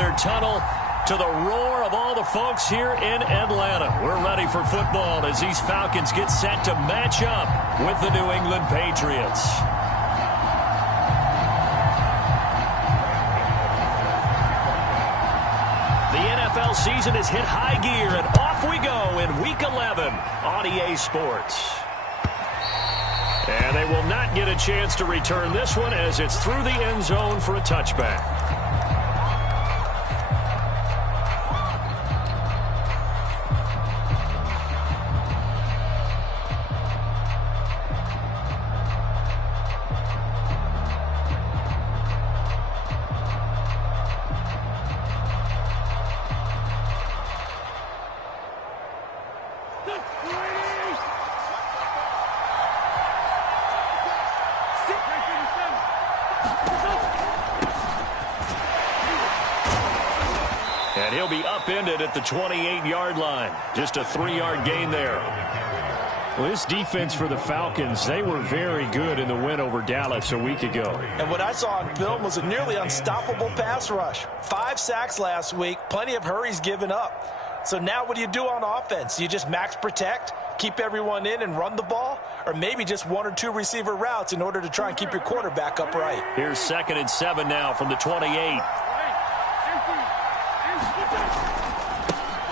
their tunnel to the roar of all the folks here in Atlanta. We're ready for football as these Falcons get set to match up with the New England Patriots. The NFL season has hit high gear, and off we go in Week 11 on EA Sports. And they will not get a chance to return this one as it's through the end zone for a touchback. And he'll be upended at the 28-yard line. Just a 3-yard gain there. Well, this defense for the Falcons, they were very good in the win over Dallas a week ago. And what I saw on film was a nearly unstoppable pass rush. 5 sacks last week, plenty of hurries given up. So now what do you do on offense? You just max protect, keep everyone in and run the ball? Or maybe just 1 or 2 receiver routes in order to try and keep your quarterback upright? Here's 2nd and 7 now from the 28.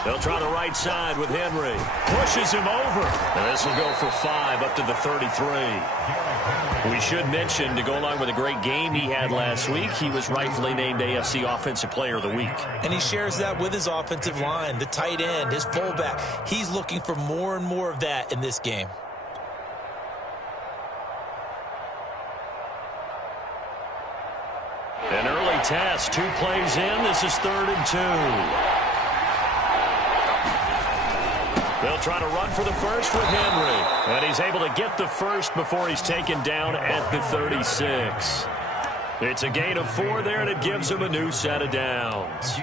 They'll try the right side with Henry. Pushes him over. And this will go for 5 up to the 33. We should mention, to go along with a great game he had last week, he was rightfully named AFC Offensive Player of the Week. And he shares that with his offensive line, the tight end, his fullback. He's looking for more and more of that in this game. An early test, 2 plays in. This is 3rd and 2. They'll try to run for the first with Henry. And he's able to get the first before he's taken down at the 36. It's a gain of 4 there, and it gives him a new set of downs.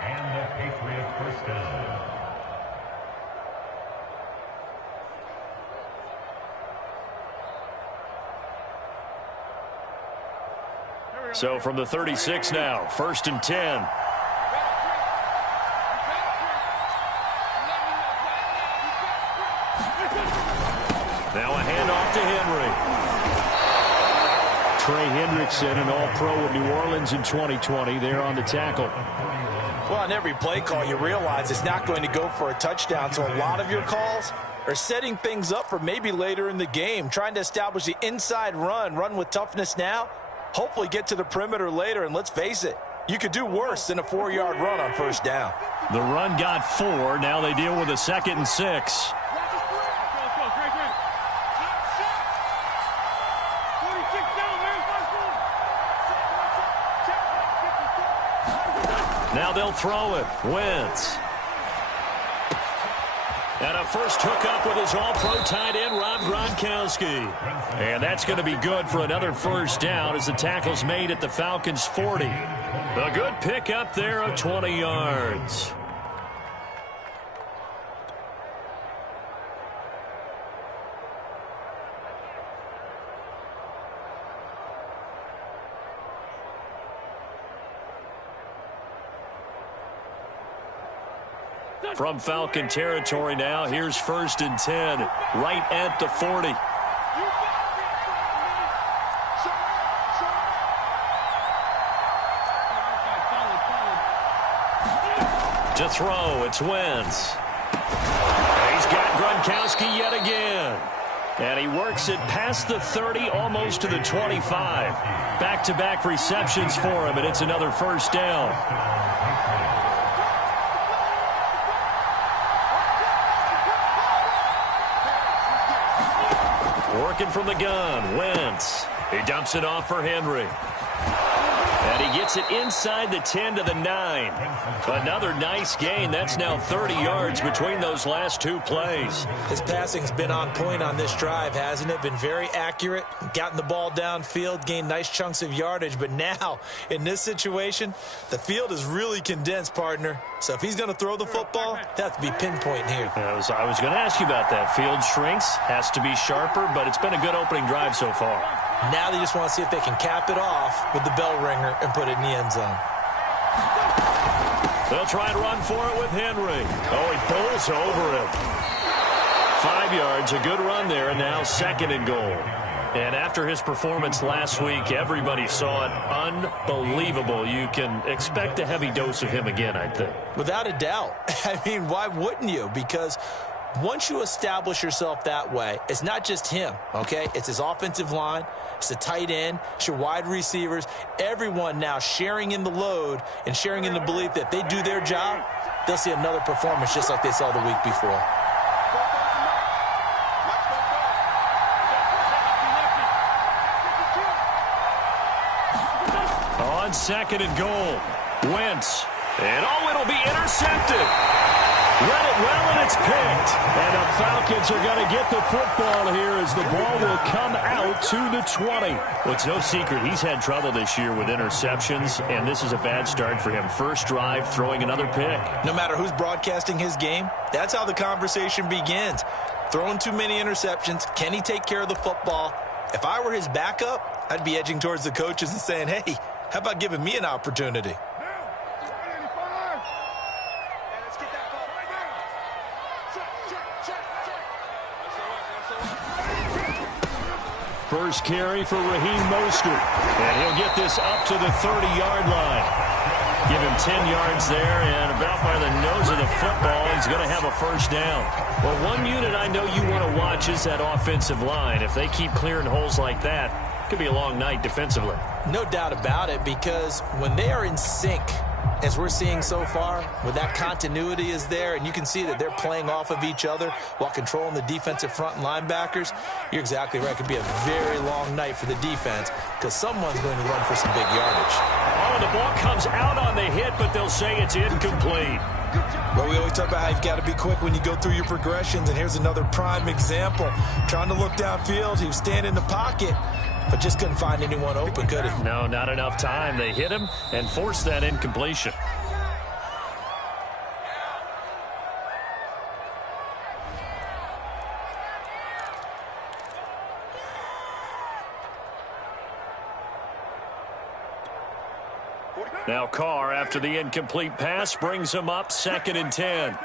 And the Patriot first down. So from the 36 now, 1st and 10. Now a handoff to Henry. Trey Hendrickson, an All-Pro with New Orleans in 2020, there on the tackle. Well, on every play call, you realize it's not going to go for a touchdown, so a lot of your calls are setting things up for maybe later in the game, trying to establish the inside run with toughness now, hopefully get to the perimeter later, and let's face it, you could do worse than a 4-yard run on 1st down. The run got 4. Now they deal with a 2nd and 6. Now they'll throw it. Wentz. And a first hookup with his All-Pro tight end, Rob Gronkowski. And that's going to be good for another 1st down as the tackle's made at the Falcons' 40. A good pickup there of 20 yards. From Falcon territory now, here's 1st and 10, right at the 40. To throw, it's Wentz. He's got Gronkowski yet again. And he works it past the 30, almost to the 25. Back-to-back receptions for him, and it's another 1st down. Working from the gun, Wentz. He dumps it off for Henry. And he gets it inside the 10 to the 9. Another nice gain. That's now 30 yards between those last 2 plays. His passing's been on point on this drive, hasn't it? Been very accurate, gotten the ball downfield, gained nice chunks of yardage. But now, in this situation, the field is really condensed, partner. So if he's going to throw the football, that has to be pinpoint here. I was going to ask you about that. Field shrinks, has to be sharper, but it's been a good opening drive so far. Now they just want to see if they can cap it off with the bell ringer and put it in the end zone. They'll try and run for it with Henry. Oh, he bowls over him. 5 yards, a good run there, and now 2nd and goal. And after his performance last week, everybody saw it. Unbelievable. You can expect a heavy dose of him again, I think. Without a doubt. I mean, why wouldn't you? Because once you establish yourself that way, it's not just him, okay? It's his offensive line, it's the tight end, it's your wide receivers, everyone now sharing in the load and sharing in the belief that they do their job, they'll see another performance just like they saw the week before. On 2nd and goal, Wentz. And, oh, it'll be intercepted. Read it well, and it's picked. And the Falcons are going to get the football here as the ball will come out to the 20. Well, it's no secret he's had trouble this year with interceptions, and this is a bad start for him. First drive, throwing another pick. No matter who's broadcasting his game, that's how the conversation begins. Throwing too many interceptions, can he take care of the football? If I were his backup, I'd be edging towards the coaches and saying, hey, how about giving me an opportunity? First carry for Raheem Mostert. And he'll get this up to the 30-yard line. Give him 10 yards there, and about by the nose of the football, he's going to have a first down. Well, one unit I know you want to watch is that offensive line. If they keep clearing holes like that, it could be a long night defensively. No doubt about it, because when they are in sync, as we're seeing so far, when that continuity is there and you can see that they're playing off of each other while controlling the defensive front and linebackers, you're exactly right. It could be a very long night for the defense because someone's going to run for some big yardage. Oh, the ball comes out on the hit, but they'll say it's incomplete. Well, we always talk about how you've got to be quick when you go through your progressions, and here's another prime example. Trying to look downfield, he was standing in the pocket, but just couldn't find anyone open, could he? No, not enough time. They hit him and forced that incompletion. Now Carr, after the incomplete pass, brings him up 2nd and 10.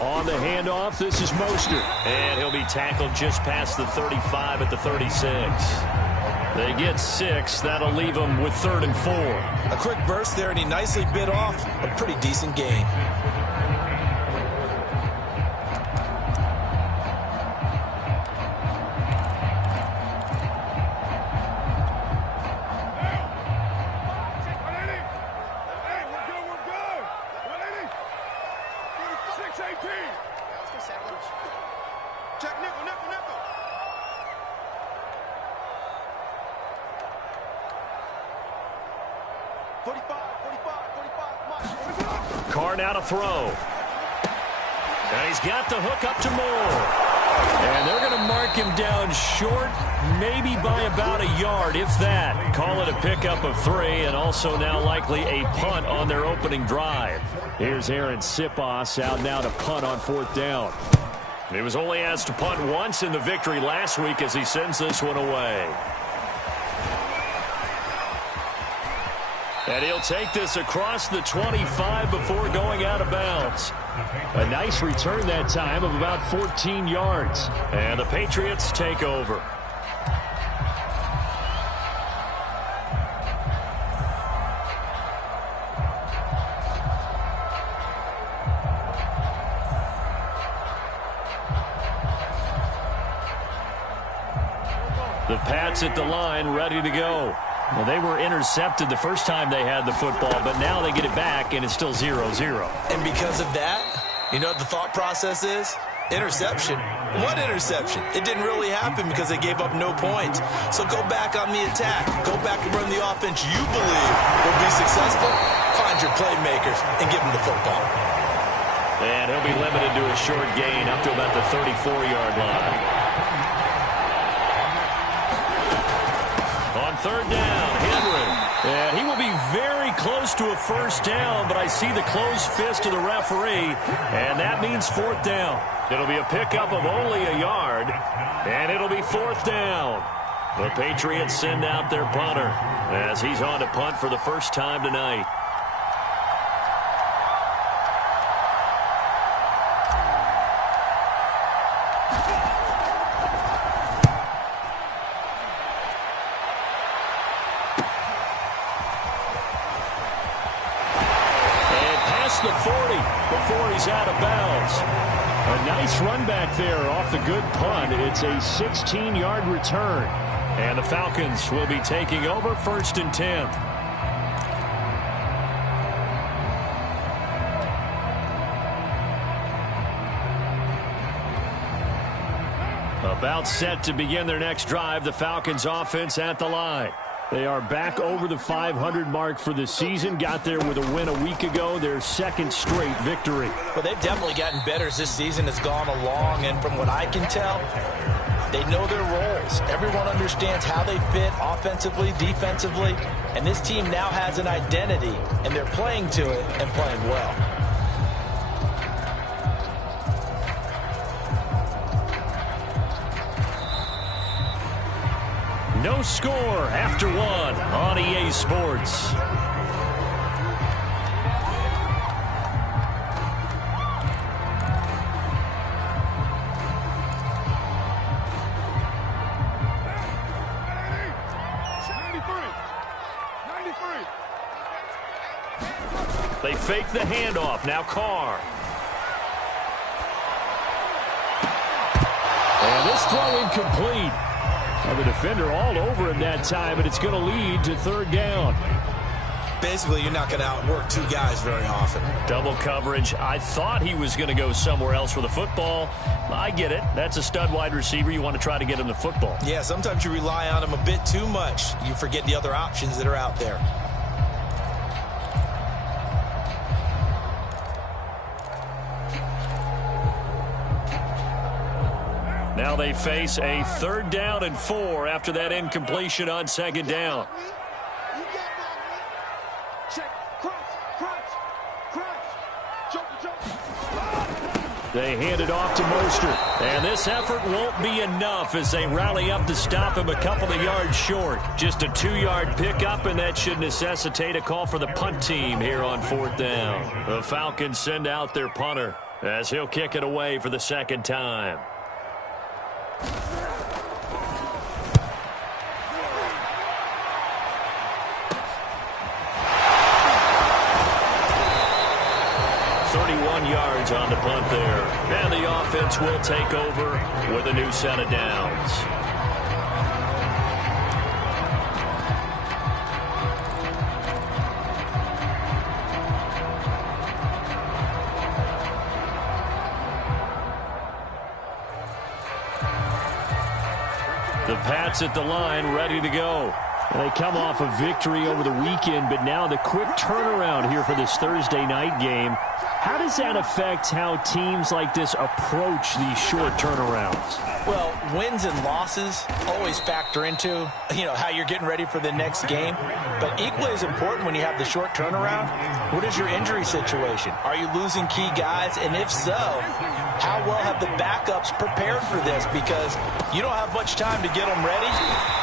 On the handoff, this is Mostert. And he'll be tackled just past the 35 at the 36. They get 6. That'll leave them with 3rd and 4. A quick burst there, and he nicely bit off a pretty decent gain. Carr now to throw. And he's got the hook up to Moore. And they're going to mark him down short, maybe by about a yard, if that. Call it a pickup of 3, and also now likely a punt on their opening drive. Here's Aaron Sipos out now to punt on 4th down. He was only asked to punt once in the victory last week as he sends this one away. And he'll take this across the 25 before going out of bounds. A nice return that time of about 14 yards. And the Patriots take over. The Pats at the line, ready to go. Well, they were intercepted the first time they had the football, but now they get it back, and it's still 0-0. And because of that, you know what the thought process is? Interception. What interception? It didn't really happen because they gave up no points. So go back on the attack. Go back and run the offense you believe will be successful. Find your playmakers and give them the football. And he'll be limited to a short gain up to about the 34-yard line. On 3rd down, Henry. And he will be very close to a first down, but I see the closed fist of the referee, and that means 4th down. It'll be a pickup of only a yard, and it'll be 4th down. The Patriots send out their punter as he's on to punt for the first time tonight. The 40 before he's out of bounds. A nice run back there off the good punt. It's a 16-yard return. And the Falcons will be taking over 1st and 10. About set to begin their next drive, the Falcons offense at the line. They are back over the 500 mark for the season. Got there with a win a week ago, their 2nd straight victory. Well, they've definitely gotten better as this season has gone along, and from what I can tell, they know their roles. Everyone understands how they fit offensively, defensively, and this team now has an identity, and they're playing to it and playing well. No score after 1 on EA Sports. They fake the handoff. Now Carr. And this throw incomplete. Well, the defender all over him that time, but it's going to lead to 3rd down. Basically, you're not going to outwork 2 guys very often. Double coverage. I thought he was going to go somewhere else with the football. I get it. That's a stud wide receiver. You want to try to get him the football. Yeah, sometimes you rely on him a bit too much. You forget the other options that are out there. Now they face a 3rd down and 4 after that incompletion on 2nd down. They hand it off to Mostert. And this effort won't be enough as they rally up to stop him a couple of yards short. Just a 2-yard pickup, and that should necessitate a call for the punt team here on 4th down. The Falcons send out their punter as he'll kick it away for the 2nd time. Yards on the punt there. And the offense will take over with a new set of downs. The Pats at the line, ready to go. They come off a victory over the weekend, but now the quick turnaround here for this Thursday night game. How does that affect how teams like this approach these short turnarounds? Well, wins and losses always factor into, how you're getting ready for the next game. But equally as important when you have the short turnaround, what is your injury situation? Are you losing key guys? And if so, how well have the backups prepared for this? Because you don't have much time to get them ready.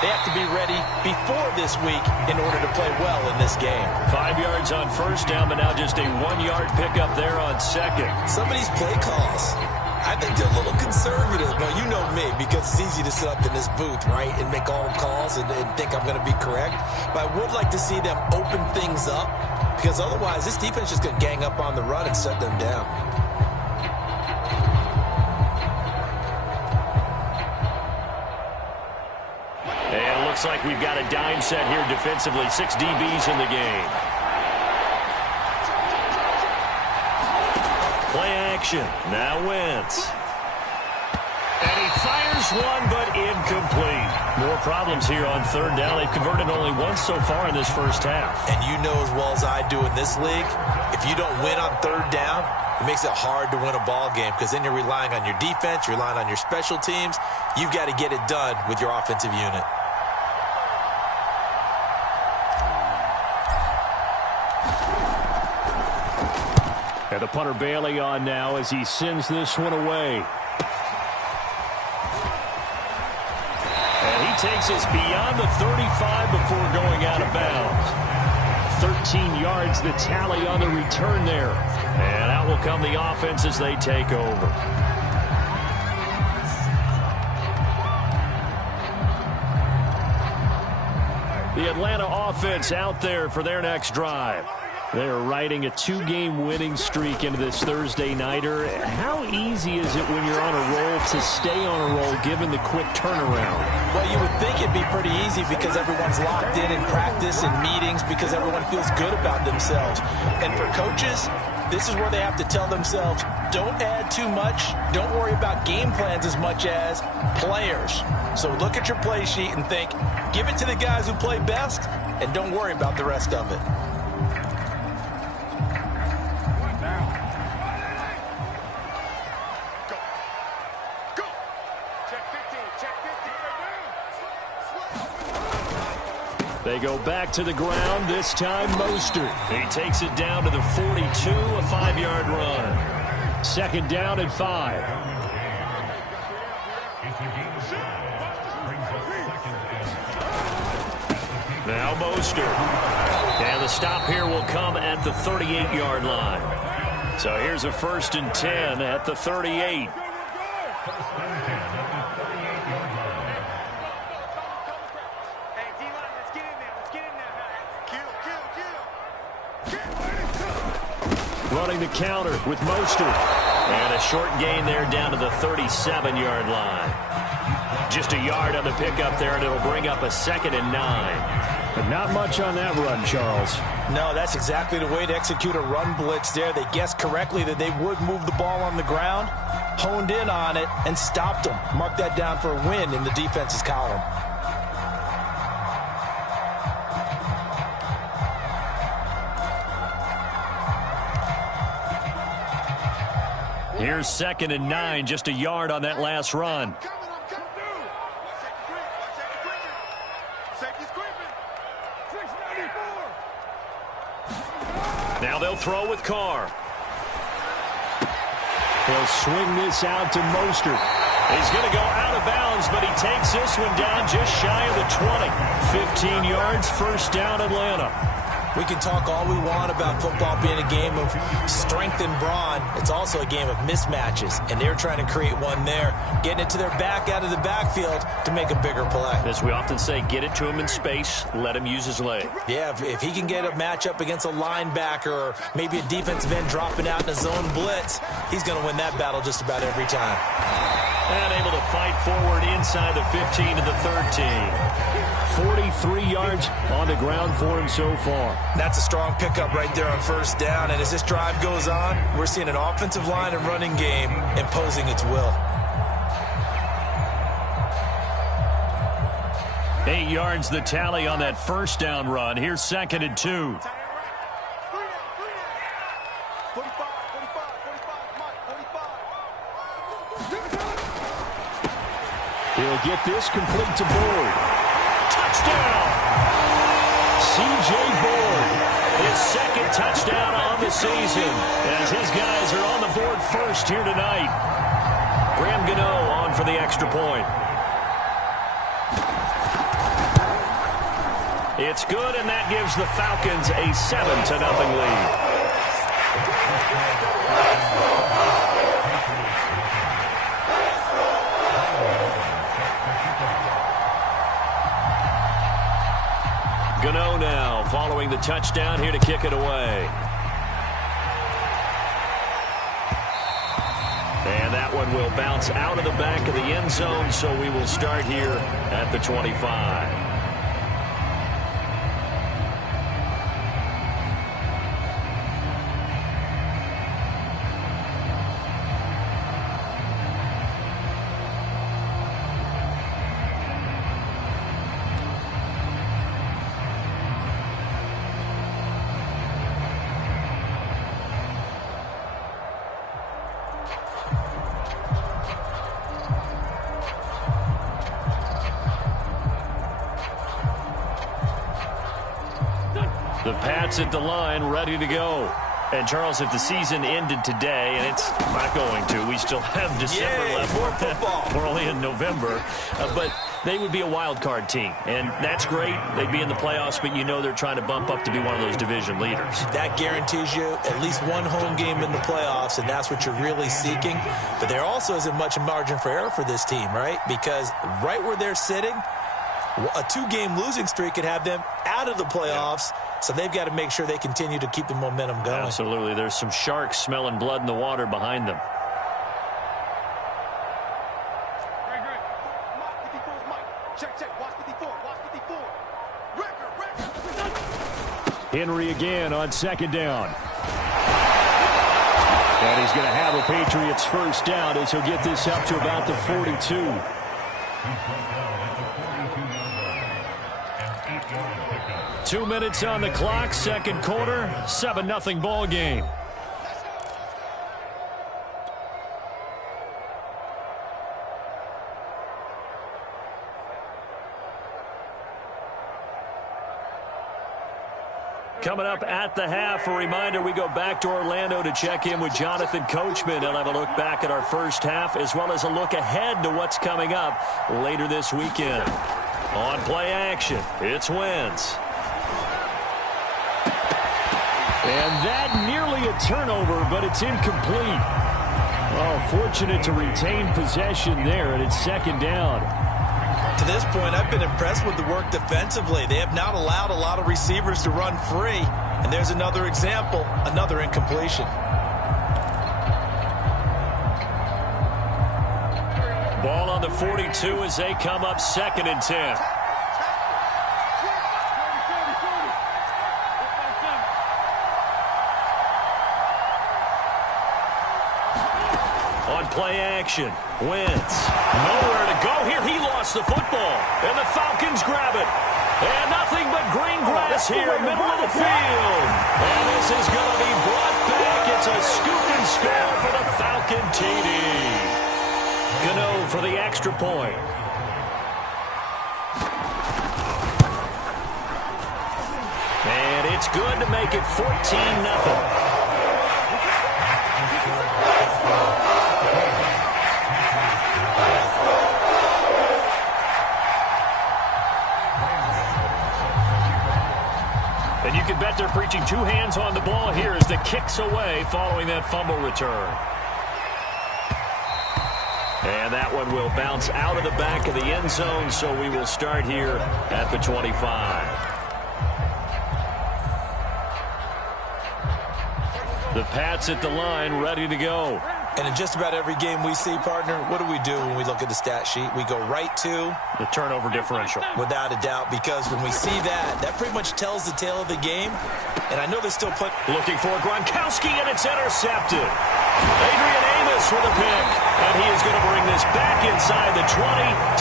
They have to be ready before this week in order to play well in this game. 5 yards on 1st down, but now just a 1-yard pickup there on 2nd. Some of these play calls, I think they're a little conservative. But you know me, because it's easy to sit up in this booth, right, and make all the calls and think I'm going to be correct. But I would like to see them open things up, because otherwise this defense is just going to gang up on the run and shut them down. And it looks like we've got a dime set here defensively. 6 DBs in the game. Play action. Now Wentz. And he fires one, but incomplete. More problems here on 3rd down. They've converted only once so far in this first half. And you know as well as I do in this league, if you don't win on 3rd down, it makes it hard to win a ball game, because then you're relying on your defense, you're relying on your special teams. You've got to get it done with your offensive unit. And the punter Bailey on now as he sends this one away. And he takes us beyond the 35 before going out of bounds. 13 yards, the tally on the return there. And out will come the offense as they take over. The Atlanta offense out there for their next drive. They're riding a 2-game winning streak into this Thursday nighter. How easy is it when you're on a roll to stay on a roll given the quick turnaround? Well, you would think it'd be pretty easy because everyone's locked in practice and meetings because everyone feels good about themselves. And for coaches, this is where they have to tell themselves, don't add too much. Don't worry about game plans as much as players. So look at your play sheet and think, give it to the guys who play best, and don't worry about the rest of it. They go back to the ground, this time Mostert. He takes it down to the 42, a 5-yard run. Second down and 5. Now Mostert. And the stop here will come at the 38-yard line. So here's a 1st and 10 at the 38. Running the counter with Mostert. And a short gain there down to the 37-yard line. Just a yard on the pickup there, and it'll bring up a 2nd and 9. But not much on that run, Charles. No, that's exactly the way to execute a run blitz there. They guessed correctly that they would move the ball on the ground, honed in on it, and stopped them. Mark that down for a win in the defense's column. Here's 2nd and 9, just a yard on that last run. Now they'll throw with Carr. He'll swing this out to Mostert. He's going to go out of bounds, but he takes this one down just shy of the 20. 15 yards, 1st down Atlanta. We can talk all we want about football being a game of strength and brawn. It's also a game of mismatches, and they're trying to create one there, getting it to their back out of the backfield to make a bigger play. As we often say, get it to him in space, let him use his leg. Yeah, if he can get a matchup against a linebacker or maybe a defensive end dropping out in a zone blitz, he's going to win that battle just about every time. And able to fight forward inside the 15 to the 13. 43 yards on the ground for him so far. That's a strong pickup right there on 1st down. And as this drive goes on, we're seeing an offensive line and running game imposing its will. 8 yards the tally on that 1st down run. Here's 2nd and 2. He'll get this complete to Board. Touchdown! C.J. Board. His 2nd touchdown on the season as his guys are on the board first here tonight. Graham Gano on for the extra point. It's good, and that gives the Falcons a 7-0 lead. Gano now following the touchdown here to kick it away. And that one will bounce out of the back of the end zone, so we will start here at the 25. The Pats at the line, ready to go. And, Charles, if the season ended today, and it's not going to, we still have December left. More football. We're only in November. But they would be a wild card team, and that's great. They'd be in the playoffs, but you know they're trying to bump up to be one of those division leaders. That guarantees you at least one home game in the playoffs, and that's what you're really seeking. But there also isn't much margin for error for this team, right? Because right where they're sitting, a 2-game losing streak could have them out of the playoffs. So they've got to make sure they continue to keep the momentum going. Absolutely. There's some sharks smelling blood in the water behind them. Henry again on second down. And he's going to have a Patriots first down as he'll get this up to about the 42. 2 minutes on the clock, second quarter, 7-0 ball game. Coming up at the half, a reminder, we go back to Orlando to check in with Jonathan Coachman. He'll have a look back at our first half as well as a look ahead to what's coming up later this weekend. On play action, it's Wentz. And that nearly a turnover, but it's incomplete. Oh, fortunate to retain possession there, and it's second down. To this point, I've been impressed with the work defensively. They have not allowed a lot of receivers to run free. And there's another example, another incompletion. Ball on the 42 as they come up second and 10. On play action, Wentz. Nowhere to go here. He lost the football. And the Falcons grab it. And nothing but green grass here, middle of the field. And this is going to be brought back. It's a scoop and score for the Falcon TD. Gano for the extra point. And it's good to make it 14-0. And you can bet they're preaching two hands on the ball here as the kick's away following that fumble return. And that one will bounce out of the back of the end zone, so we will start here at the 25. The Pats at the line, ready to go. And in just about every game we see, partner, what do we do when we look at the stat sheet? We go right to the turnover differential. Without a doubt, because when we see that, that pretty much tells the tale of the game. And I know there's still plenty. Looking for Gronkowski, and it's intercepted. Adrian Amos with a pick. And he is going to bring this back inside the 20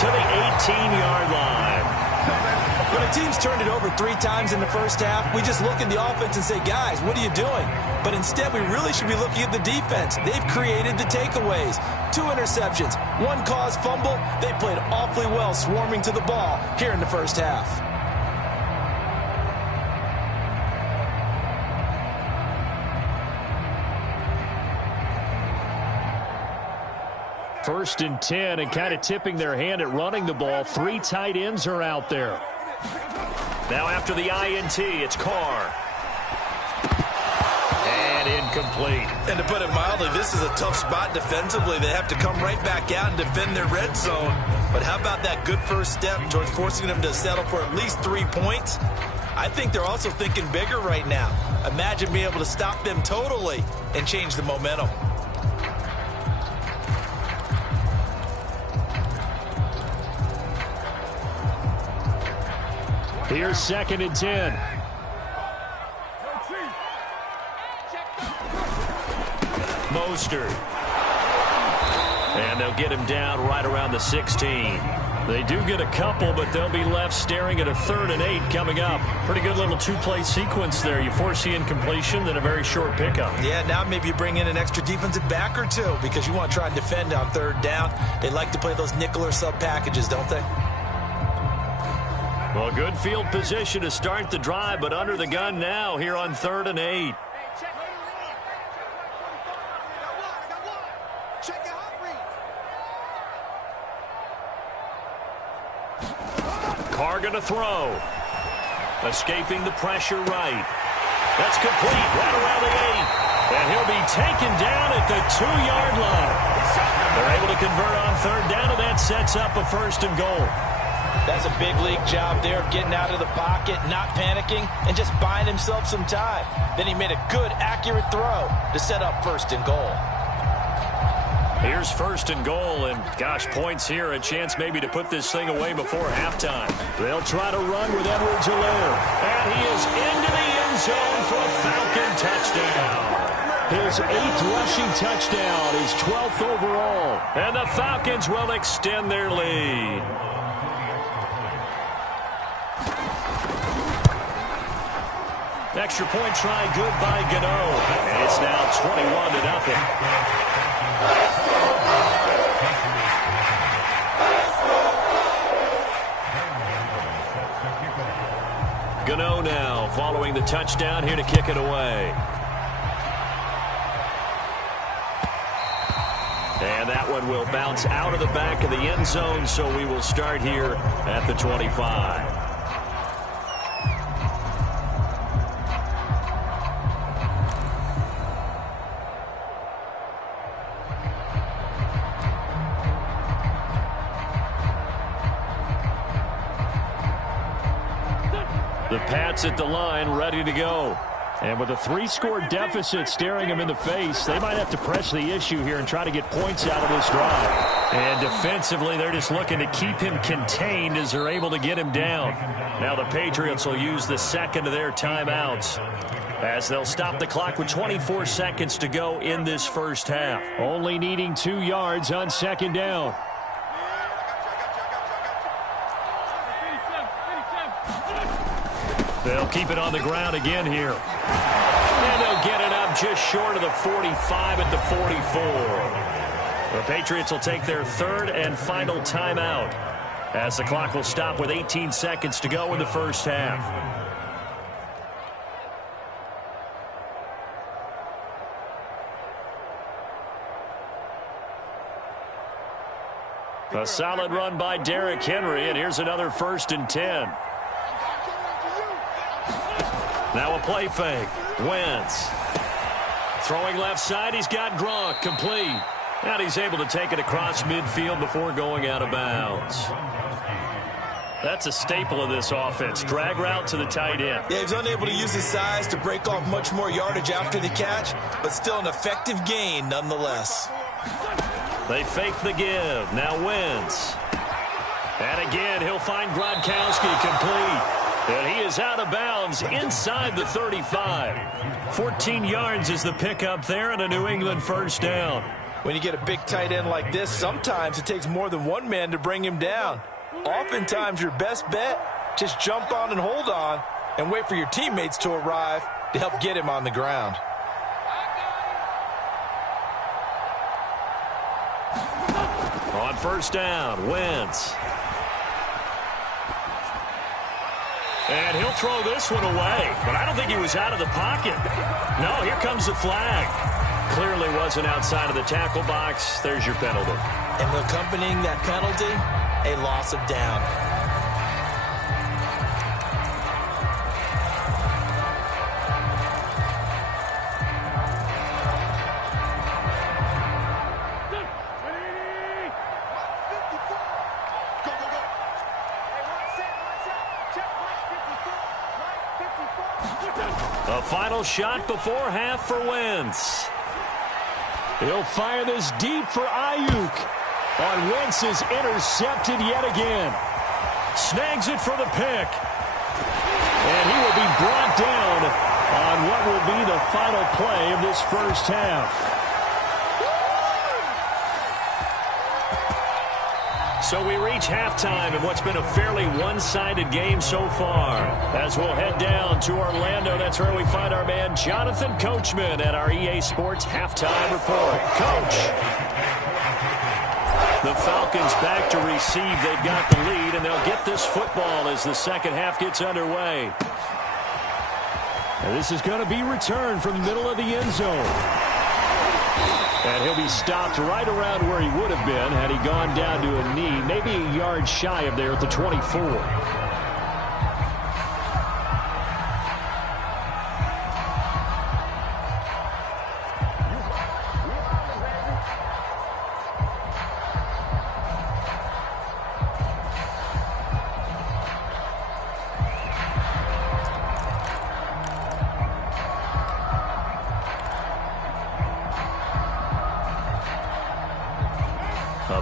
to the 18-yard line. When a team's turned it over 3 times in the first half, we just look at the offense and say, guys, what are you doing? But instead, we really should be looking at the defense. They've created the takeaways. 2 interceptions, 1 caused fumble. They played awfully well swarming to the ball here in the first half. First and 10, and kind of tipping their hand at running the ball. 3 tight ends are out there. Now after the INT, it's Carr. And incomplete. And to put it mildly, this is a tough spot defensively. They have to come right back out and defend their red zone. But how about that good first step towards forcing them to settle for at least 3 points? I think they're also thinking bigger right now. Imagine being able to stop them totally and change the momentum. Here's second and 10. Mostert. And they'll get him down right around the 16. They do get a couple, but they'll be left staring at a 3rd and 8 coming up. Pretty good little 2-play sequence there. You force the incompletion, then a very short pickup. Yeah, now maybe you bring in an extra defensive back or 2 because you want to try and defend on 3rd down. They like to play those nickel or sub packages, don't they? Well, good field position to start the drive, but under the gun now here on 3rd and 8. are going to throw. Escaping the pressure right. That's complete right around the 8. And he'll be taken down at the 2-yard line. They're able to convert on 3rd down, and that sets up a 1st and goal. That's a big league job there of getting out of the pocket, not panicking, and just buying himself some time. Then he made a good, accurate throw to set up 1st and goal. Here's 1st and goal, and gosh, points here, a chance maybe to put this thing away before halftime. They'll try to run with Edwards-Helaire, and he is into the end zone for a Falcon touchdown. His 8th rushing touchdown, his 12th overall, and the Falcons will extend their lead. Extra point try good by Gano, and it's now 21-0. Gano now following the touchdown here to kick it away. And that one will bounce out of the back of the end zone, so we will start here at the 25. The Pats at the line, ready to go. And with a 3-score deficit staring them in the face, they might have to press the issue here and try to get points out of this drive. And defensively, they're just looking to keep him contained as they're able to get him down. Now the Patriots will use the second of their timeouts as they'll stop the clock with 24 seconds to go in this first half. Only needing 2 yards on 2nd down. They'll keep it on the ground again here. And they'll get it up just short of the 45 at the 44. The Patriots will take their 3rd and final timeout as the clock will stop with 18 seconds to go in the first half. A solid run by Derrick Henry, and here's another 1st and 10. Now a play fake. Wentz. Throwing left side, he's got Gronk complete. And he's able to take it across midfield before going out of bounds. That's a staple of this offense. Drag route to the tight end. Yeah, he's unable to use his size to break off much more yardage after the catch, but still an effective gain nonetheless. They fake the give. Now Wentz. And again, he'll find Gronkowski complete. And he is out of bounds inside the 35. 14 yards is the pickup there and a New England 1st down. When you get a big tight end like this, sometimes it takes more than one man to bring him down. Oftentimes your best bet, just jump on and hold on and wait for your teammates to arrive to help get him on the ground. On 1st down, Wentz. And he'll throw this one away, but I don't think he was out of the pocket. No, here comes the flag. Clearly wasn't outside of the tackle box. There's your penalty. And accompanying that penalty, a loss of down. A final shot before half for Wentz. He'll fire this deep for Ayuk. On Wentz is intercepted yet again. Snags it for the pick. And he will be brought down on what will be the final play of this first half. So we reach halftime in what's been a fairly one-sided game so far. As we'll head down to Orlando, that's where we find our man Jonathan Coachman at our EA Sports Halftime Report. Coach. The Falcons back to receive. They've got the lead, and they'll get this football as the second half gets underway. And this is going to be returned from the middle of the end zone. And he'll be stopped right around where he would have been had he gone down to a knee, maybe a yard shy of there at the 24.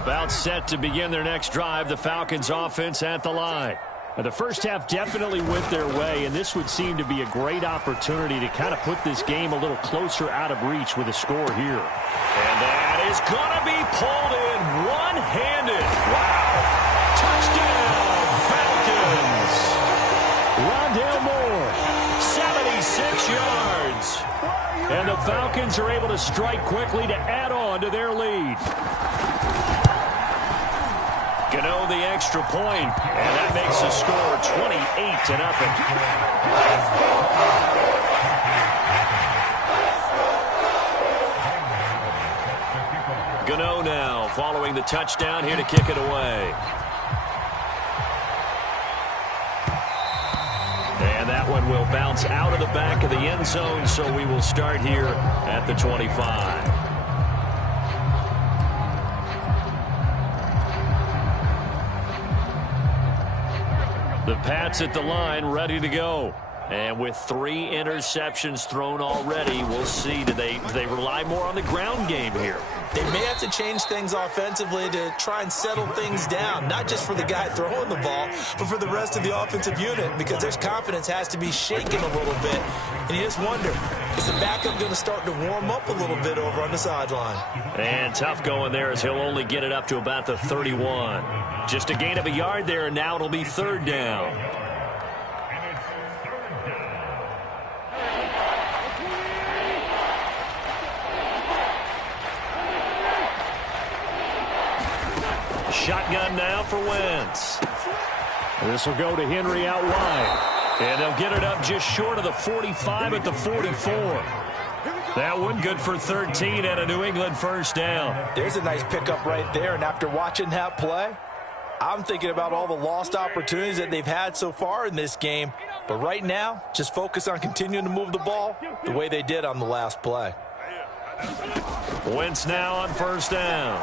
About set to begin their next drive, the Falcons offense at the line. Now, the first half definitely went their way, and this would seem to be a great opportunity to kind of put this game a little closer out of reach with a score here. And that is going to be pulled in one-handed. Wow. Touchdown, Falcons. Rondale Moore. 76 yards. And the Falcons are able to strike quickly to add on to their lead. Gano the extra point, and that makes the score 28-0. Gano now following the touchdown here to kick it away. And that one will bounce out of the back of the end zone, so we will start here at the 25. The Pats at the line, ready to go. And with 3 interceptions thrown already, we'll see. Do they rely more on the ground game here? They may have to change things offensively to try and settle things down, not just for the guy throwing the ball, but for the rest of the offensive unit, because their confidence has to be shaken a little bit. And you just wonder, is the backup going to start to warm up a little bit over on the sideline? And tough going there as he'll only get it up to about the 31. Just a gain of a yard there, and now it'll be 3rd down. Shotgun now for Wentz. This will go to Henry out wide. And they'll get it up just short of the 45 at the 44. That one good for 13 and a New England first down. There's a nice pickup right there, and after watching that play, I'm thinking about all the lost opportunities that they've had so far in this game. But right now, just focus on continuing to move the ball the way they did on the last play. Wentz now on first down.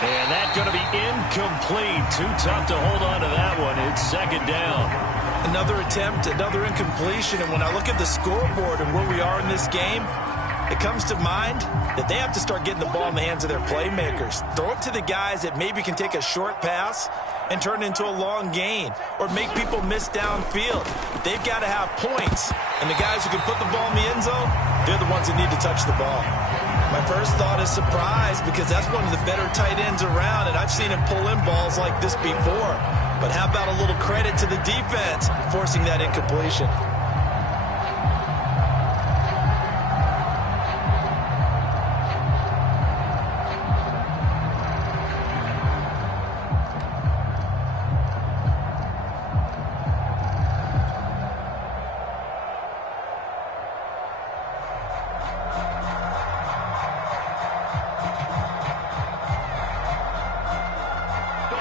And that's going to be incomplete. Too tough to hold on to that one. It's 2nd down. Another attempt, another incompletion. And when I look at the scoreboard and where we are in this game, it comes to mind that they have to start getting the ball in the hands of their playmakers. Throw it to the guys that maybe can take a short pass and turn it into a long gain or make people miss downfield. They've got to have points. And the guys who can put the ball in the end zone, they're the ones that need to touch the ball. My first thought is surprise, because that's one of the better tight ends around, and I've seen him pull in balls like this before. But how about a little credit to the defense forcing that incompletion?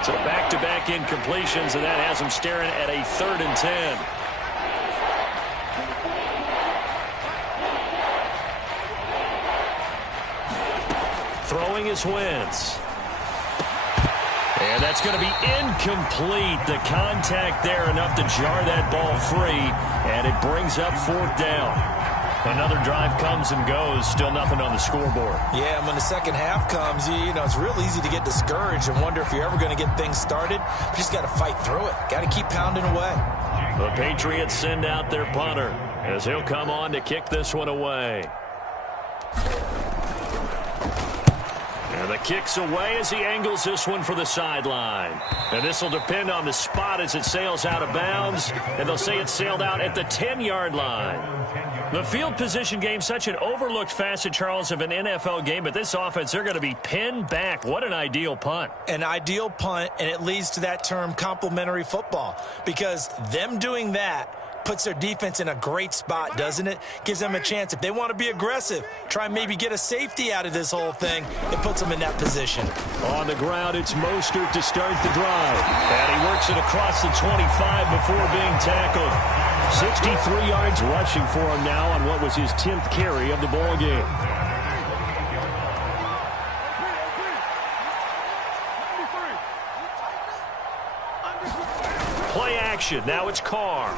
So back-to-back incompletions, and that has them staring at a 3rd and 10. Throwing is Wentz. And that's going to be incomplete. The contact there enough to jar that ball free, and it brings up 4th down. Another drive comes and goes, still nothing on the scoreboard. Yeah, and when the second half comes, you know, it's real easy to get discouraged and wonder if you're ever going to get things started. You just got to fight through it. Got to keep pounding away. The Patriots send out their punter as he'll come on to kick this one away. And the kick's away as he angles this one for the sideline. And this will depend on the spot as it sails out of bounds. And they'll say it sailed out at the 10-yard line. The field position game, such an overlooked facet, Charles, of an NFL game. But this offense, they're going to be pinned back. What an ideal punt. An ideal punt, and it leads to that term complementary football. Because them doing that puts their defense in a great spot, doesn't it? Gives them a chance. If they want to be aggressive, try and maybe get a safety out of this whole thing, it puts them in that position. On the ground, it's Mostert to start the drive. And he works it across the 25 before being tackled. 63 yards rushing for him now on what was his 10th carry of the ball game. Play action. Now it's Carr.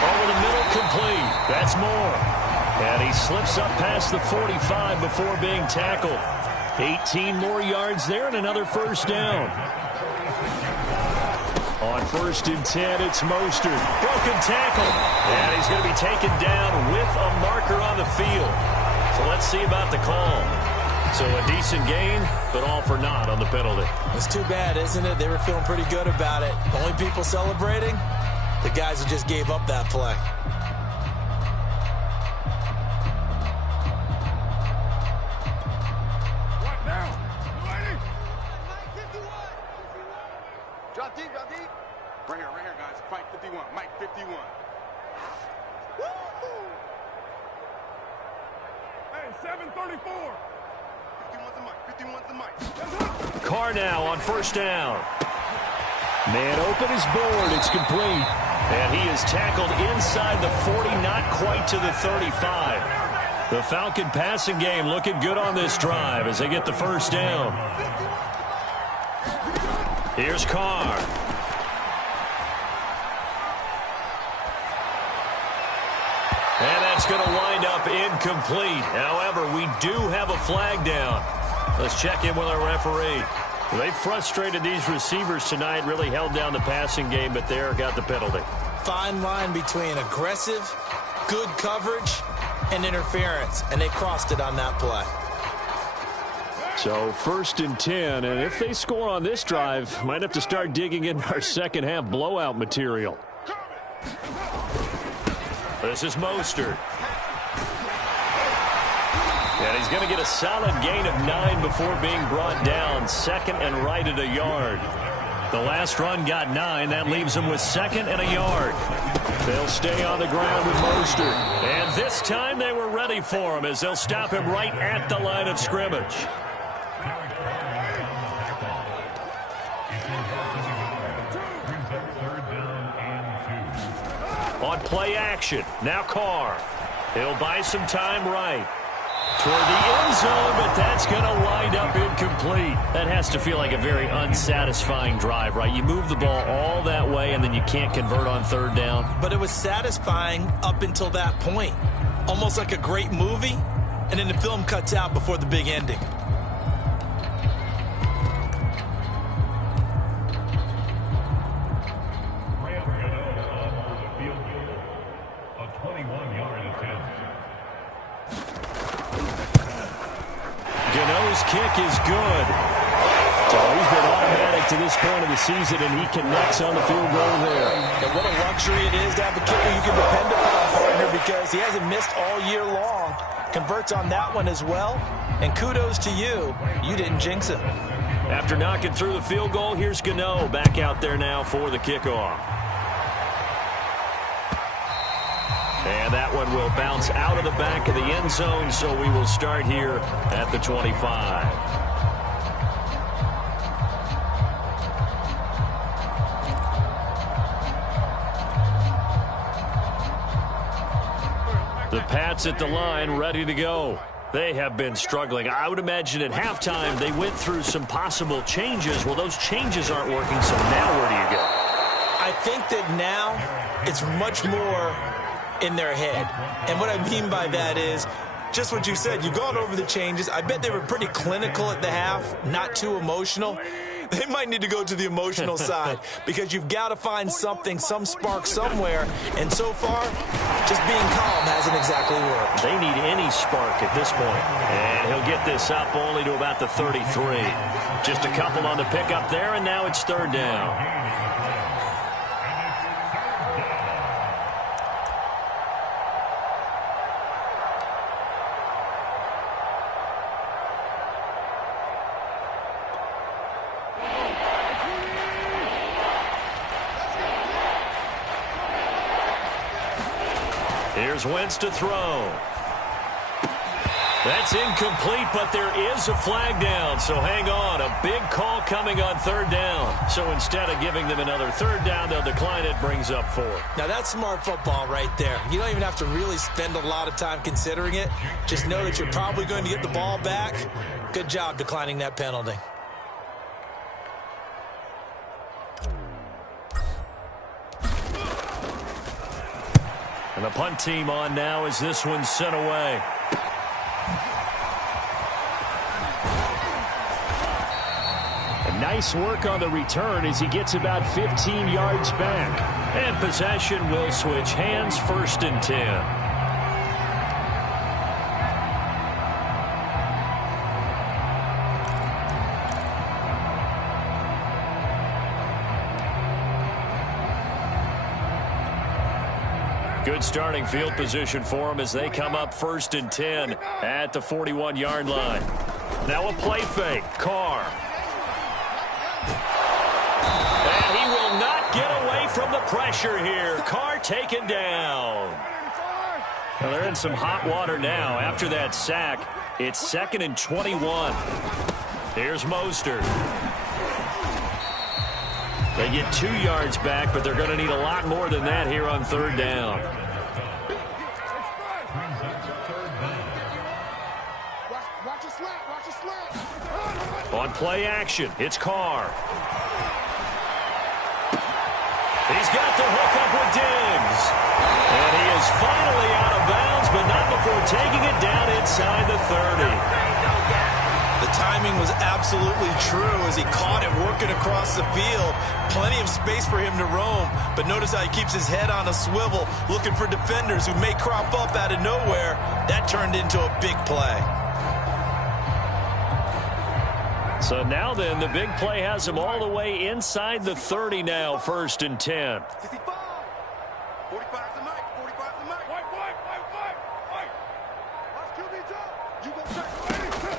Over the middle, complete. That's Moore. And he slips up past the 45 before being tackled. 18 more yards there and another first down. On 1st and 10, it's Mostert. Broken tackle. And he's going to be taken down with a marker on the field. So let's see about the call. So a decent gain, but all for naught on the penalty. It's too bad, isn't it? They were feeling pretty good about it. The only people celebrating, the guys who just gave up that play. What now? Ready? Drop deep, drop deep. Right here, guys. Mike 51. Mike 51. Woo-hoo! Hey, 734. 51's the mic. 51's the mic. Carr now on 1st down. Man open is board. It's complete. And he is tackled inside the 40, not quite to the 35. The Falcon passing game looking good on this drive as they get the first down. Here's Carr. And that's going to wind up incomplete. However, we do have a flag down. Let's check in with our referee. They frustrated these receivers tonight, really held down the passing game, but there got the penalty. Fine line between aggressive, good coverage, and interference, and they crossed it on that play. So 1st and 10, and if they score on this drive, might have to start digging in our second half blowout material. This is Mostert. And he's going to get a solid gain of 9 before being brought down. 2nd and right at a yard. The last run got 9. That leaves them with 2nd and a yard. They'll stay on the ground with Mostert. And this time they were ready for him as they'll stop him right at the line of scrimmage. On play action, now Carr. He'll buy some time right. Toward the end zone, but that's going to wind up incomplete. That has to feel like a very unsatisfying drive, right? You move the ball all that way, and then you can't convert on 3rd down. But it was satisfying up until that point. Almost like a great movie, and then the film cuts out before the big ending. Kick is good. So he's been automatic to this point of the season, and he connects on the field goal there. And what a luxury it is to have a kicker you can depend upon, partner, because he hasn't missed all year long. Converts on that one as well. And kudos to you. You didn't jinx him. After knocking through the field goal, here's Gano back out there now for the kickoff. And that one will bounce out of the back of the end zone, so we will start here at the 25. The Pats at the line, ready to go. They have been struggling. I would imagine at halftime they went through some possible changes. Well, those changes aren't working, so now where do you go? I think that now it's much more in their head. And what I mean by that is just what you said. You've gone over the changes. I bet they were pretty clinical at the half, not too emotional. They might need to go to the emotional side because you've got to find something, some spark somewhere. And so far, just being calm hasn't exactly worked. They need any spark at this point. And he'll get this up only to about the 33. Just a couple on the pickup there, and now it's 3rd down. Here's Wentz to throw. That's incomplete, but there is a flag down, so hang on. A big call coming on 3rd down. So instead of giving them another 3rd down, they'll decline it, brings up 4. Now that's smart football right there. You don't even have to really spend a lot of time considering it. Just know that you're probably going to get the ball back. Good job declining that penalty. And the punt team on now as this one's sent away. nice work on the return as he gets about 15 yards back. And possession will switch hands, 1st and 10. Good starting field position for them as they come up 1st and 10 at the 41-yard line. Now a play fake. Carr. And he will not get away from the pressure here. Carr taken down. Well, they're in some hot water now. After that sack, it's 2nd and 21. Here's Mostert. They get 2 yards back, but they're going to need a lot more than that here on 3rd down. On play action, it's Carr. He's got the hook up with Diggs. And he is finally out of bounds, but not before taking it down inside the 30. The timing was absolutely true as he caught it working across the field. Plenty of space for him to roam, but notice how he keeps his head on a swivel, looking for defenders who may crop up out of nowhere. That turned into a big play. So now then, the big play has him all the way inside the 30 now, 1st and 10. 45's the mic. 45's the mic. White. Watch QB jump. You go check.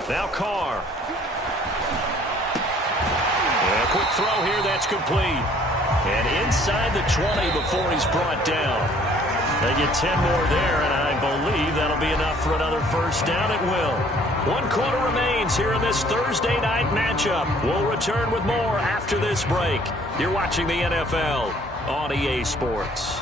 Now Carr. And a quick throw here, that's complete. And inside the 20 before he's brought down. They get 10 more there, and I believe that'll be enough for another 1st down. It will. 1 quarter remains here in this Thursday night matchup. We'll return with more after this break. You're watching the NFL on EA Sports.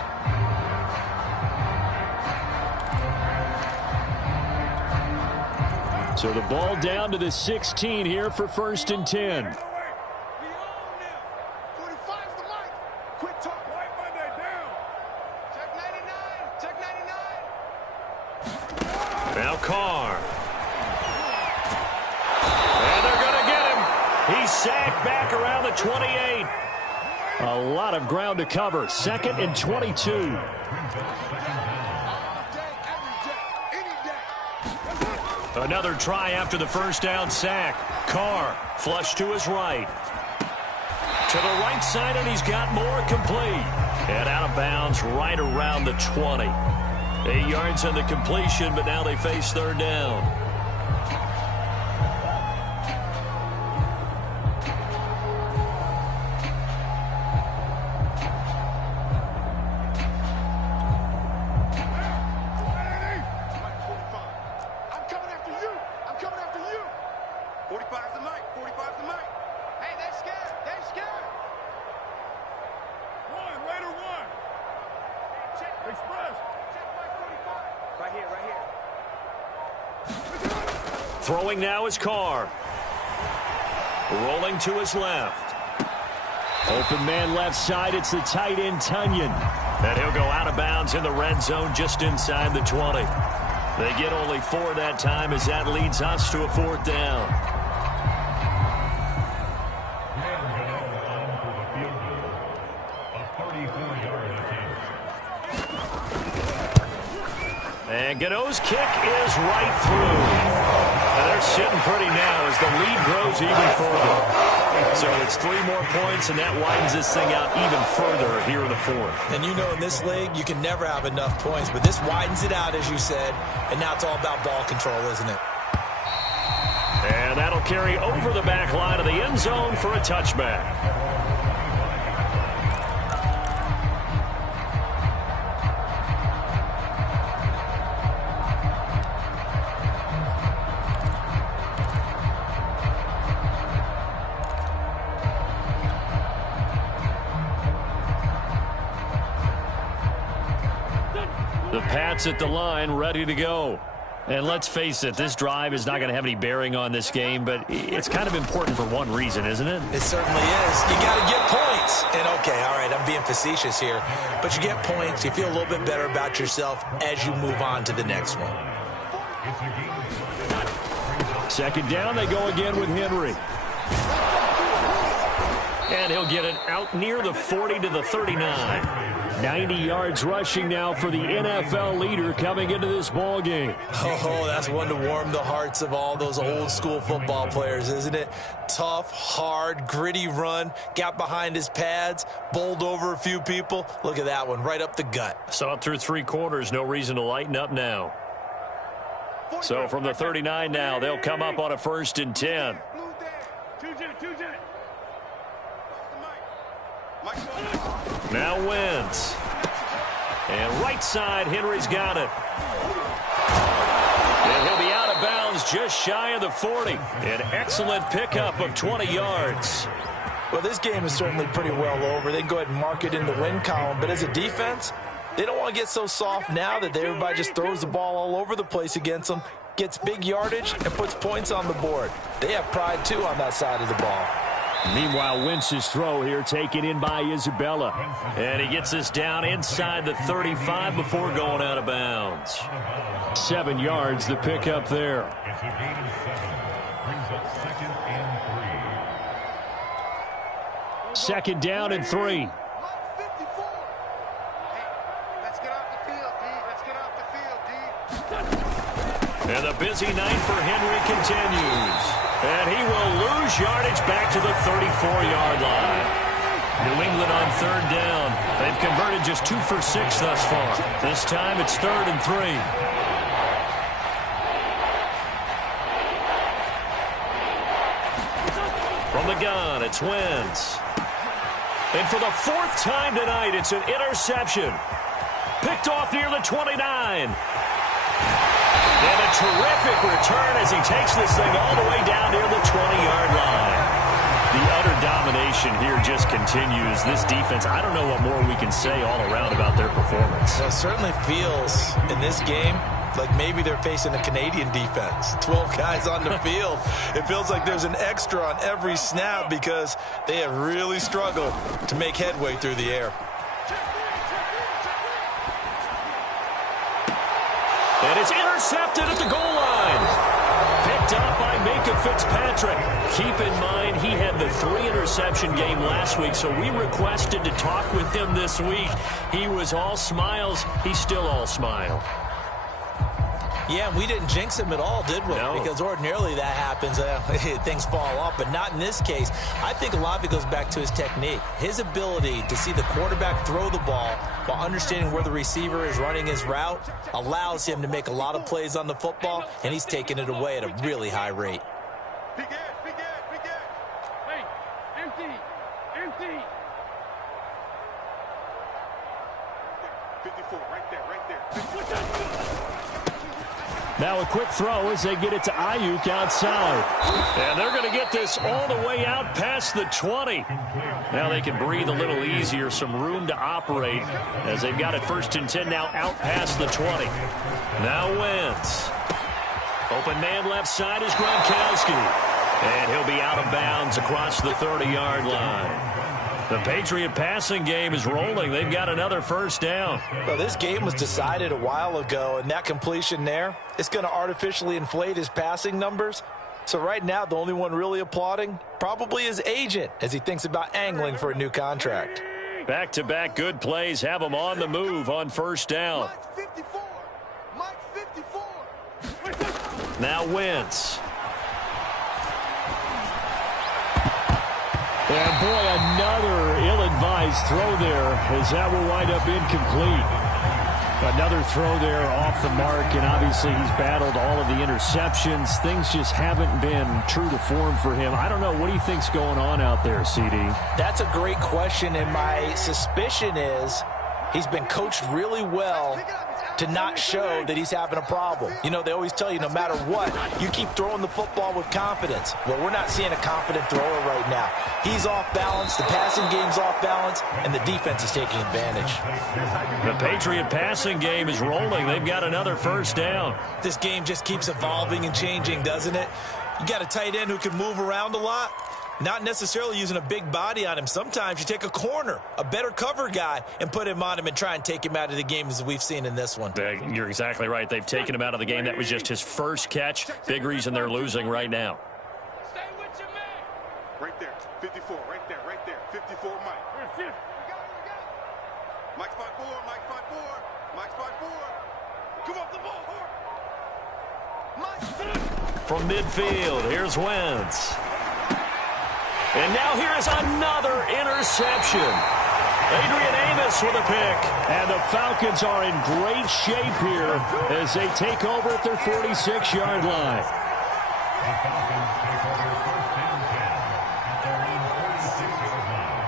So the ball down to the 16 here for 1st and 10. Now Carr. And they're going to get him. He's sacked back around the 28. A lot of ground to cover. 2nd and 22. Another try after the 1st down sack. Carr flush to his right. To the right side, and he's got more complete. And out of bounds right around the 20. 8 yards on the completion, but now they face 3rd down. I'm coming after you. 45's the mic. 45's the mic. Hey, they're scared. Raider 1. Express. Right here. Throwing now is Carr. Rolling to his left. Open man left side. It's the tight end, Tunyon. And he'll go out of bounds in the red zone just inside the 20. They get only 4 that time as that leads us to a 4th down. And Gano's kick is right through. And they're sitting pretty now as the lead grows even further. So it's 3 more points, and that widens this thing out even further here in the 4th. And you know in this league, you can never have enough points, but this widens it out, as you said, and now it's all about ball control, isn't it? And that'll carry over the back line of the end zone for a touchback. The Pats at the line, ready to go. And let's face it, this drive is not going to have any bearing on this game, but it's kind of important for one reason, isn't it? It certainly is. You got to get points. And, okay, all right, I'm being facetious here. But you get points, you feel a little bit better about yourself as you move on to the next one. 2nd down, they go again with Henry. And he'll get it out near the 40 to the 39. 90 yards rushing now for the NFL leader coming into this ball game. Oh, that's one to warm the hearts of all those old school football players, isn't it? Tough, hard, gritty run, got behind his pads, bowled over a few people. Look at that one, right up the gut. Saw it through 3 quarters, no reason to lighten up now. So from the 39 now, they'll come up on a 1st and 10. Now Wentz. And right side, Henry's got it. And he'll be out of bounds just shy of the 40. An excellent pickup of 20 yards. Well, this game is certainly pretty well over. They can go ahead and mark it in the win column. But as a defense, they don't want to get so soft now that everybody just throws the ball all over the place against them, gets big yardage, and puts points on the board. They have pride, too, on that side of the ball. Meanwhile, Wentz's throw here taken in by Isabella. And he gets this down inside the 35 before going out of bounds. 7 yards, the pickup there. It's a gain of 7. Brings up 2nd and 3. 2nd down and 3. Let's get off the field, D. Let's get off the field, D. And the busy night for Henry continues. And he will lose yardage back to the 34-yard line. New England on 3rd down. They've converted just 2 for 6 thus far. This time it's 3rd and 3. From the gun, it's Wentz. And for the 4th time tonight, it's an interception. Picked off near the 29. And a terrific return as he takes this thing all the way down near the 20-yard line. The utter domination here just continues. This defense, I don't know what more we can say all around about their performance. Well, it certainly feels in this game like maybe they're facing a Canadian defense. 12 guys on the field. It feels like there's an extra on every snap because they have really struggled to make headway through the air. And it's intercepted at the goal line. Picked up by Minka Fitzpatrick. Keep in mind, he had the 3-interception game last week, so we requested to talk with him this week. He was all smiles. He's still all smile. Yeah, we didn't jinx him at all, did we? No. Because ordinarily that happens. Things fall off, but not in this case. I think a lot of it goes back to his technique. His ability to see the quarterback throw the ball while understanding where the receiver is running his route allows him to make a lot of plays on the football, and he's taking it away at a really high rate. Big ass, big ass, big ass. Hey, empty, empty. 54, right there, right there. Now a quick throw as they get it to Ayuk outside. And they're going to get this all the way out past the 20. Now they can breathe a little easier, some room to operate as they've got it 1st and 10 now out past the 20. Now Wentz. Open man left side is Gronkowski. And he'll be out of bounds across the 30-yard line. The Patriot passing game is rolling. They've got another 1st down. Well, this game was decided a while ago, and that completion there, it's going to artificially inflate his passing numbers. So right now, the only one really applauding probably his agent as he thinks about angling for a new contract. Back-to-back good plays have him on the move on 1st down. Mike 54. Mike 54. Now Wentz. And, boy, another ill-advised throw there as that will wind up incomplete. Another throw there off the mark, and obviously he's battled all of the interceptions. Things just haven't been true to form for him. I don't know. What do you think's going on out there, CD? That's a great question, and my suspicion is he's been coached really well to not show that he's having a problem. You know, they always tell you no matter what, you keep throwing the football with confidence. Well, we're not seeing a confident thrower right now. He's off balance, the passing game's off balance, and the defense is taking advantage. The Patriot passing game is rolling. They've got another 1st down. This game just keeps evolving and changing, doesn't it? You got a tight end who can move around a lot. Not necessarily using a big body on him. Sometimes you take a corner, a better cover guy, and put him on him and try and take him out of the game as we've seen in this one. You're exactly right. They've taken him out of the game. That was just his 1st catch. Big reason they're losing right now. Stay with your man. Right there. 54, right there, right there. 54, Mike. Mike's 5'4", Mike's 5'4", Mike's 5'4". Come off the ball, Mike. From midfield, here's Wentz. And now here is another interception. Adrian Amos with a pick. And the Falcons are in great shape here as they take over at their 46-yard line. The Falcons take over first and 10 at their own 46-yard line.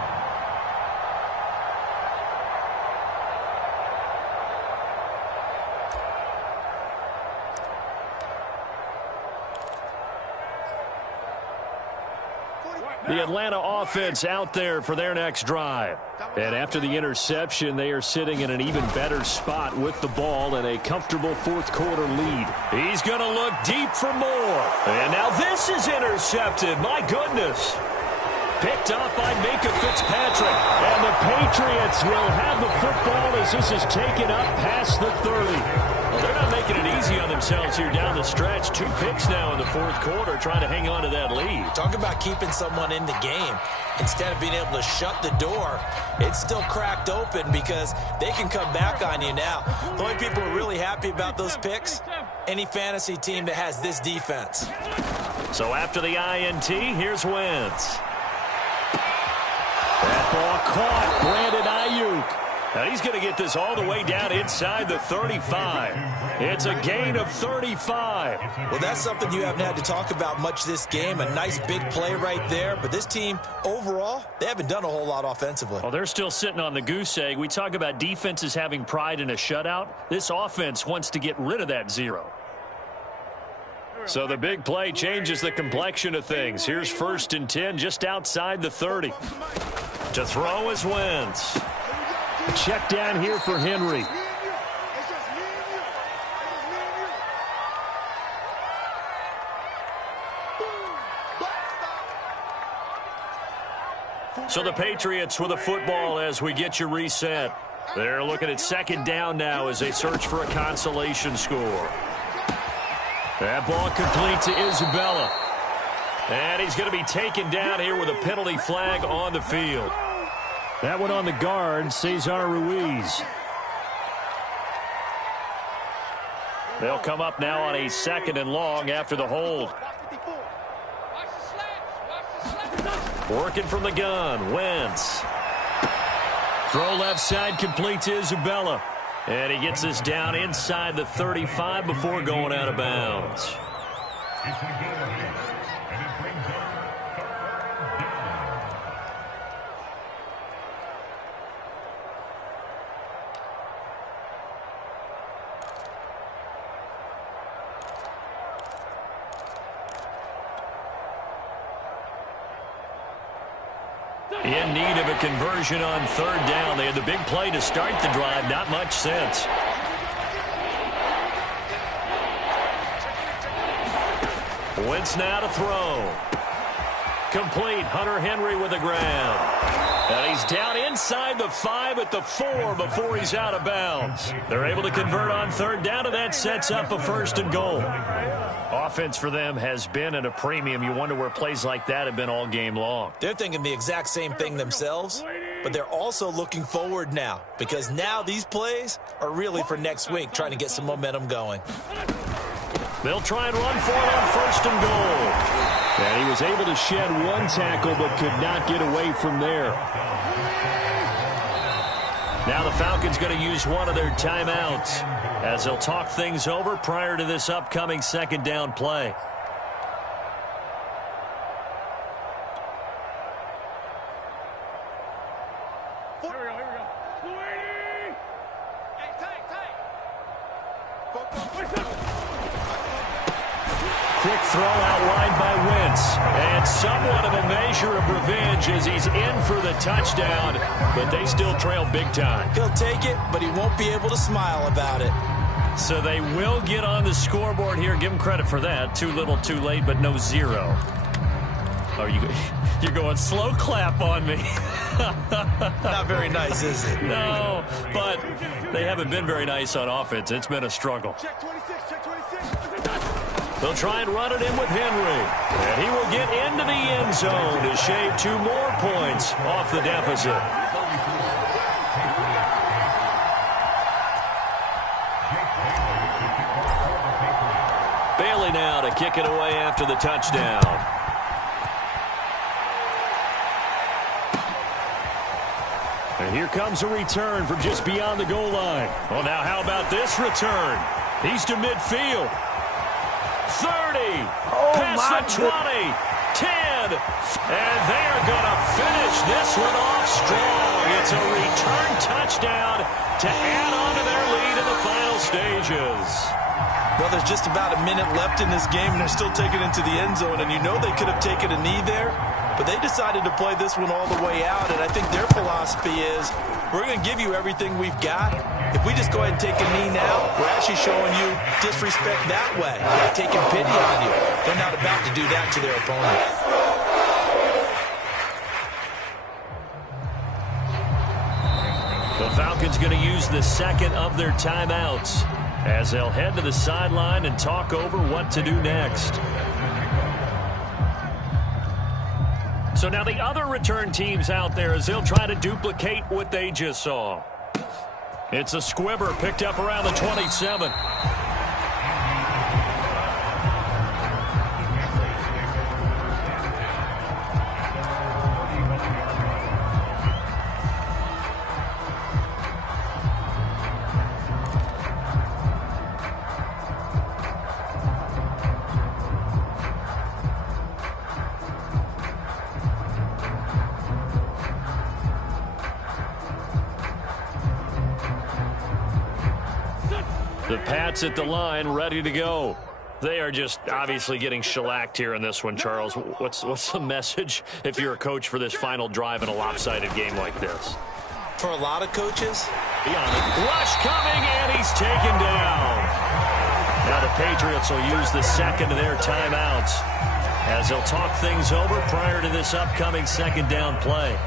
The Atlanta offense out there for their next drive. And after the interception, they are sitting in an even better spot with the ball and a comfortable fourth-quarter lead. He's going to look deep for more. And now this is intercepted. My goodness. Picked off by Minka Fitzpatrick. And the Patriots will have the football as this is taken up past the 30. Well, they're not making it easy on themselves here down the stretch. 2 picks now in the fourth quarter trying to hang on to that lead. Talk about keeping someone in the game. Instead of being able to shut the door, it's still cracked open because they can come back on you now. The only people who are really happy about those picks, any fantasy team that has this defense. So after the INT, here's Wentz. That ball caught. Brandon Ayuk. Now he's going to get this all the way down inside the 35. It's a gain of 35. Well, that's something you haven't had to talk about much this game. A nice big play right there. But this team, overall, they haven't done a whole lot offensively. Well, they're still sitting on the goose egg. We talk about defenses having pride in a shutout. This offense wants to get rid of that 0. So the big play changes the complexion of things. Here's 1st and 10 just outside the 30. To throw is Wentz. A check down here for Henry. So the Patriots with a football as we get you reset. They're looking at 2nd down now as they search for a consolation score. That ball complete to Isabella. And he's going to be taken down here with a penalty flag on the field. That one on the guard, Cesar Ruiz. They'll come up now on a 2nd and long after the hold. Working from the gun, Wentz. Throw left side complete to Isabella. And he gets this down inside the 35 before going out of bounds. It's a good release, and it brings up 3rd down. In need of a conversion on 3rd down. They had the big play to start the drive. Not much sense. Wentz now to throw. Complete. Hunter Henry with the ground. And he's down inside the 5 at the 4 before he's out of bounds. They're able to convert on 3rd down, and that sets up a 1st and goal. Offense for them has been at a premium. You wonder where plays like that have been all game long. They're thinking the exact same thing themselves, but they're also looking forward now because now these plays are really for next week, trying to get some momentum going. They'll try and run for it on 1st and goal. And he was able to shed 1 tackle but could not get away from there. Now the Falcons going to use one of their timeouts as they'll talk things over prior to this upcoming 2nd down play. Quick throw out wide by Wentz. And somewhat of a measure of revenge as he's in for the touchdown. But they still trail big time. He'll take it, but he won't be able to smile about it. So they will get on the scoreboard here. Give them credit for that. Too little, too late, but no 0. Oh, you're going slow clap on me. Not very nice, is it? No, but they haven't been very nice on offense. It's been a struggle. Check 26, check 26. They'll try and run it in with Henry. And he will get into the end zone to shave 2 more points off the deficit. Bailey now to kick it away after the touchdown. And here comes a return from just beyond the goal line. Well, now how about this return? He's to midfield. 30. Past the 20. 10. And they are going to finish this one off strong. It's a return touchdown to add on to their lead in the final stages. Well, there's just about a minute left in this game, and they're still taking it to the end zone. And you know they could have taken a knee there, but they decided to play this one all the way out. And I think their philosophy is, we're going to give you everything we've got. If we just go ahead and take a knee now, we're actually showing you disrespect that way. They're taking pity on you. They're not about to do that to their opponent. The Falcons going to use the second of their timeouts as they'll head to the sideline and talk over what to do next. So now the other return teams out there as they'll try to duplicate what they just saw. It's a squibber picked up around the 27. The Pats at the line, ready to go. They are just obviously getting shellacked here in this one, Charles. What's the message if you're a coach for this final drive in a lopsided game like this? For a lot of coaches, be on it. Rush coming, and he's taken down. Now the Patriots will use the second of their timeouts as they'll talk things over prior to this upcoming second down play.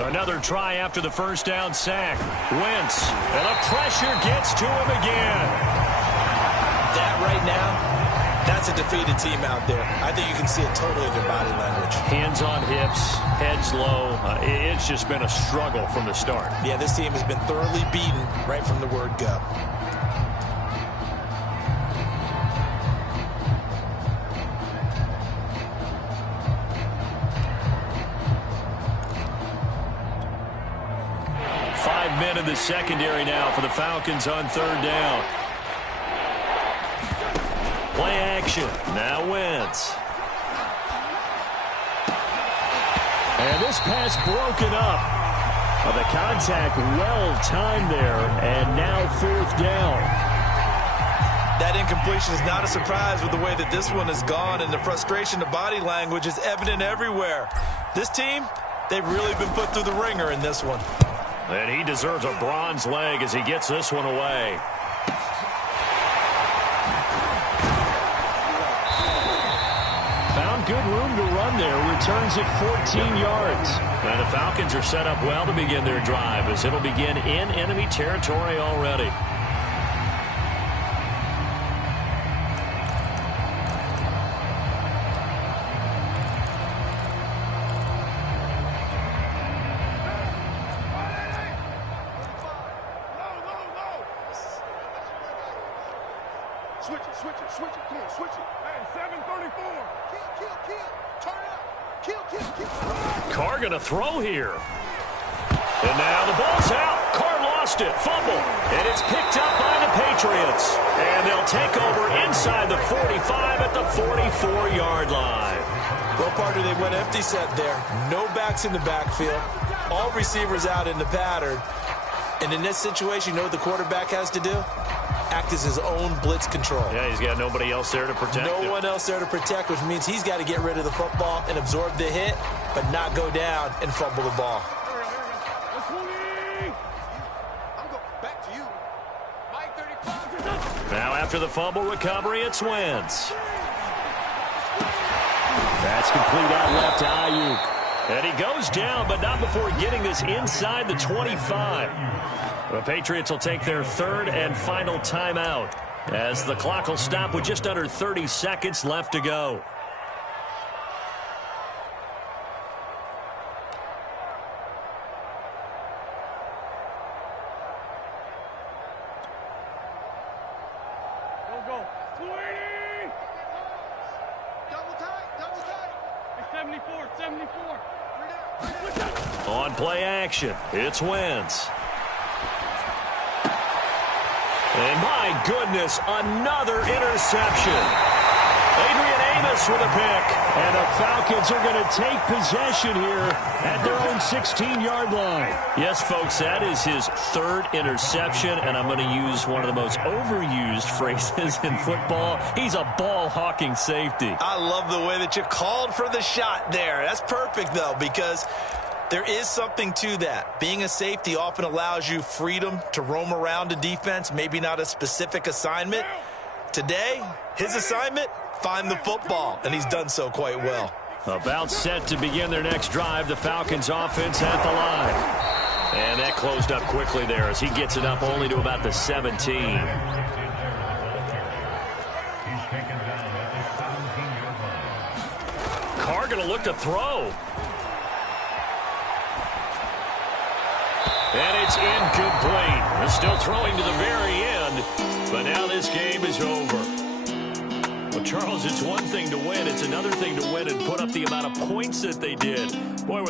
Another try after the first down sack. Wentz, and the pressure gets to him again. That right now, that's a defeated team out there. I think you can see it totally in their body language. Hands on hips, heads low. It's just been a struggle from the start. Yeah, this team has been thoroughly beaten right from the word go. Men in the secondary now for the Falcons on third down. Play action. Now Wentz. And this pass broken up. The contact well timed there, and now fourth down. That incompletion is not a surprise with the way that this one has gone, and the frustration, the body language is evident everywhere. This team, they've really been put through the ringer in this one. And he deserves a bronze leg as he gets this one away. Found good room to run there. Returns it 14 yards. And the Falcons are set up well to begin their drive as it'll begin in enemy territory already. Switch it, come on, switch it. Hey, 734. Kill. Turn up. Kill. Carr gonna throw here. And now the ball's out. Carr lost it. Fumble. And it's picked up by the Patriots. And they'll take over inside the 45 at the 44-yard line. Well, partner, they went empty set there. No backs in the backfield. All receivers out in the pattern. And in this situation, you know what the quarterback has to do? Act as his own blitz control. Yeah, he's got nobody else there to protect him. No one else there to protect, which means he's got to get rid of the football and absorb the hit, but not go down and fumble the ball. Now after the fumble recovery, it's Wentz. That's complete out left to Ayuk. And he goes down, but not before getting this inside the 25. The Patriots will take their third and final timeout as the clock will stop with just under 30 seconds left to go. Go. 20! Double tight. 74. On play action, it's Wentz. And my goodness, another interception. Adrian Amos with a pick. And the Falcons are going to take possession here at their own 16-yard line. Yes, folks, that is his third interception, and I'm going to use one of the most overused phrases in football. He's a ball-hawking safety. I love the way that you called for the shot there. That's perfect, though, because there is something to that. Being a safety often allows you freedom to roam around a defense, maybe not a specific assignment. Today, his assignment, find the football, and he's done so quite well. About set to begin their next drive, the Falcons offense at the line. And that closed up quickly there as he gets it up only to about the 17. Carr going to look to throw. And it's incomplete. They're still throwing to the very end, but now this game is over. Well, Charles, it's one thing to win. It's another thing to win and put up the amount of points that they did. Boy,